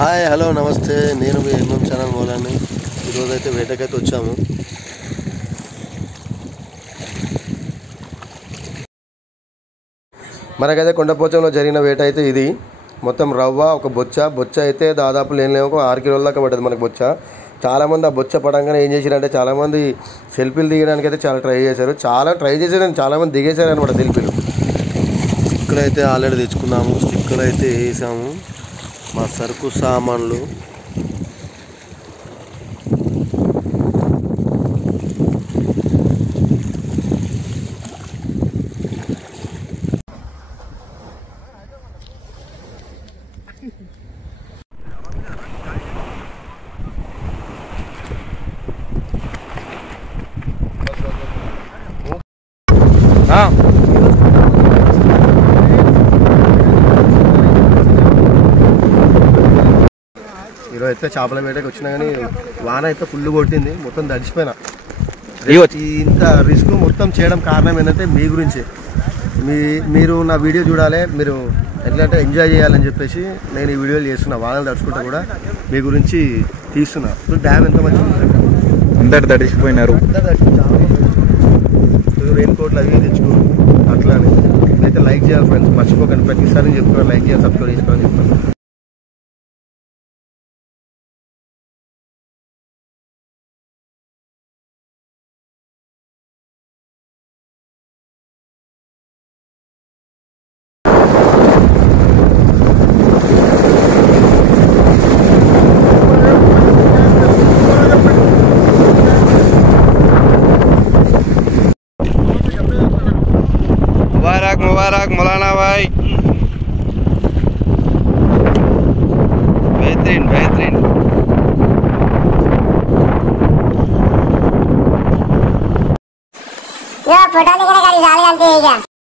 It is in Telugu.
హాయ్ హలో నమస్తే, నేను మీ ఎంఎం ఛానల్ మౌలాని. ఈరోజైతే వేటకైతే వచ్చాము. మనకైతే కొండపోచంలో జరిగిన వేట అయితే ఇది. మొత్తం రవ్వ, ఒక బొచ్చ అయితే దాదాపు లేని ఒక 6 కిలోల దాకా పడ్డది మనకు బొచ్చ. చాలామంది ఆ బొచ్చ పడంగానే ఏం చేశారంటే చాలామంది సెల్ఫీలు దిగడానికి అయితే చాలా ట్రై చేశారు. చాలామంది దిగేశారు అనమాట సెల్ఫీలు. స్టిక్కర్ అయితే ఆల్రెడీ తెచ్చుకున్నాము. స్టిక్కర్ అయితే వేసాము. మా సరుకు సామాన్లు ఈరోజు అయితే చేపల వేటకి వచ్చినా కానీ వాన అయితే ఫుల్ కొట్టింది. మొత్తం తడిచిపోయినా. ఇంత రిస్క్ మొత్తం చేయడం కారణం ఏంటంటే మీ గురించి. మీరు నా వీడియో చూడాలి, మీరు ఎట్లా అంటే ఎంజాయ్ చేయాలని చెప్పేసి నేను ఈ వీడియోలు చేస్తున్నా. వానలు తడుచుకుంటా కూడా మీ గురించి తీస్తున్నా. డ్యామ్ ఎంత మంచిగా అందరు తడిచిపోయినారు. రెయిన్ కోట్లు అవి తెచ్చుకోరు. అట్లానే అయితే లైక్ చేయాలి ఫ్రెండ్స్, మర్చిపోకండి. ప్రతిసారి చెప్తున్నారు లైక్ చేయాలి, సబ్స్క్రైబ్ చేసుకోవాలని చెప్తాను. मुबारक मौलाना भाई, बेहतरीन फोटो निकलेगा,